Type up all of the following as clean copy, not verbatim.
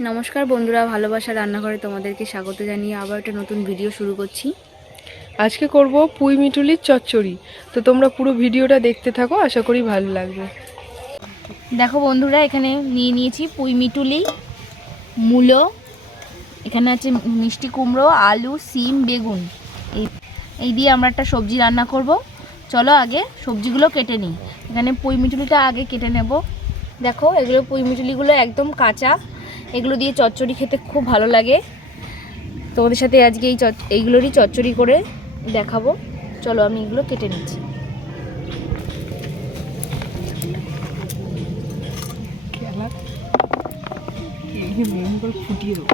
নমস্কার বন্ধুরা, ভালোবাসা রান্নাঘরে তোমাদেরকে স্বাগত জানিয়ে আবার একটা নতুন ভিডিও শুরু করছি। আজকে করব পুঁই মিটুলির চচ্চড়ি। তো তোমরা পুরো ভিডিওটা দেখতে থাকো, আশা করি ভালো লাগবে। দেখো বন্ধুরা, এখানে নিয়ে নিয়েছি পুঁই মিটুলি, মূলো, এখানে আছে মিষ্টি কুমড়ো, আলু, সিম, বেগুন। এই দিয়ে আমরা একটা সবজি রান্না করব। চলো আগে সবজিগুলো কেটে নিই। এখানে পুঁই মিটুলিটা আগে কেটে নেব। দেখো, এগুলো পুঁই মিটুলিগুলো একদম কাঁচা। এগুলো দিয়ে চচ্চড়ি খেতে খুব ভালো লাগে। তোমাদের সাথে আজকে এইগুলোরই চচ্চড়ি করে দেখাবো। চলো আমি এগুলো কেটে নিচ্ছি। ফুটিয়ে দেবো।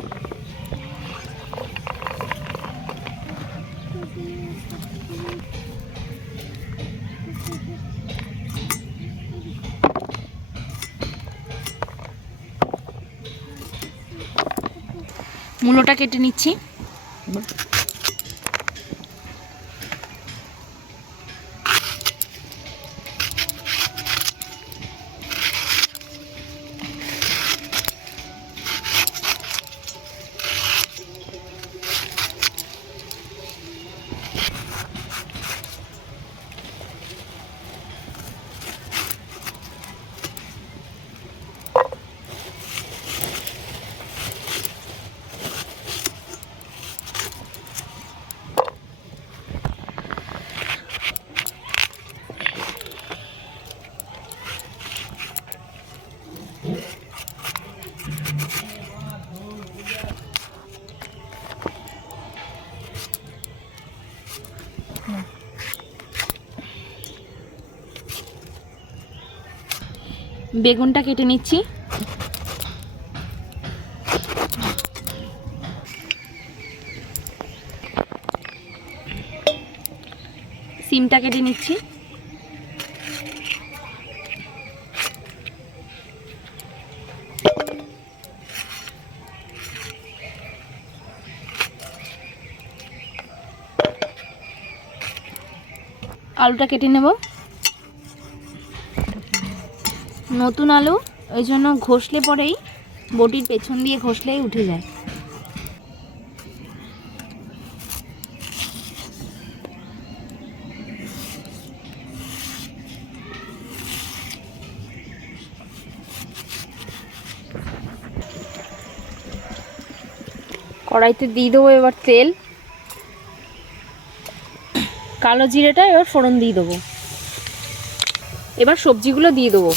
মূলোটা কেটে নিচ্ছি। বেগুনটা কেটে নিচ্ছি। সিমটা কেটে নিচ্ছি। আলুটা কেটে নেব। নতুন আলু, ওই জন্য ঘষলে পরেই বটির পেছন দিয়ে ঘষলেই উঠে যায়। কড়াইতে দিয়ে দেবো এবার তেল, কালো জিরেটা এবার ফোড়ন দিয়ে দেবো। এবার সবজিগুলো দিয়ে দেবো।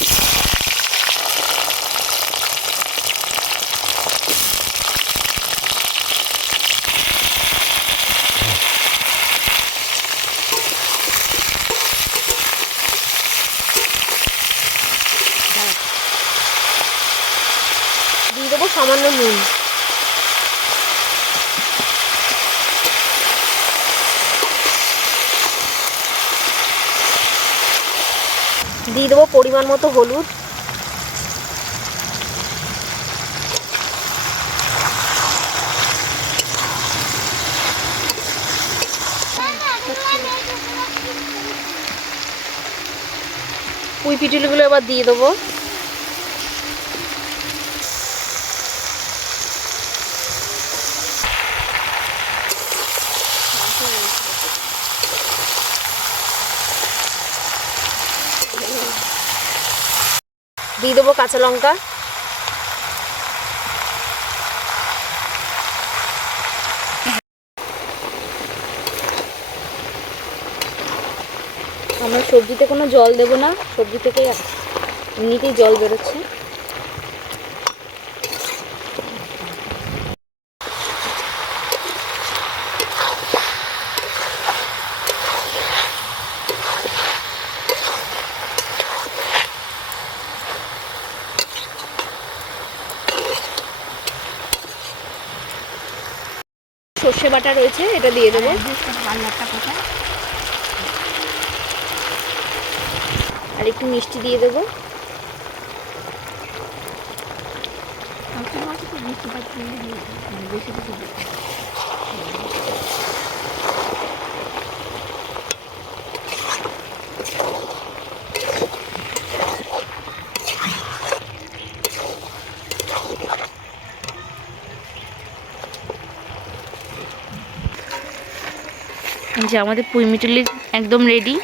দিয়ে দেবো সামান্য নুন। দিয়ে দেবো পরিমাণ মতো হলুদ। পুঁই পিটুলিগুলো এবার দিয়ে দেবো। দিয়ে দেবো কাঁচা লঙ্কা। আমরা সবজিতে কোনো জল দেব না, সবজি থেকে এমনিতেই জল বেরোচ্ছে। সর্ষে বাটা রয়েছে, এটা দিয়ে দেবো। আর একটু মিষ্টি দিয়ে দেবো। যে আমাদের পুঁই মিটুলি একদম রেডি।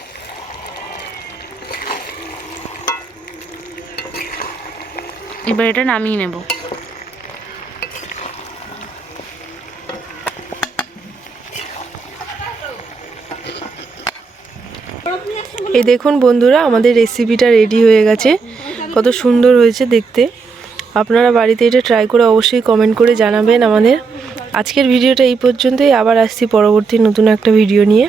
এবার এটা নামিয়ে নেব। এই দেখুন বন্ধুরা, আমাদের রেসিপিটা রেডি হয়ে গেছে। কত সুন্দর হয়েছে দেখতে। আপনারা বাড়িতে এটা ট্রাই করে অবশ্যই কমেন্ট করে জানাবেন আমাদের। আজকের ভিডিওটা এই পর্যন্তই, আবার আসছি পরবর্তী নতুন একটা ভিডিও নিয়ে।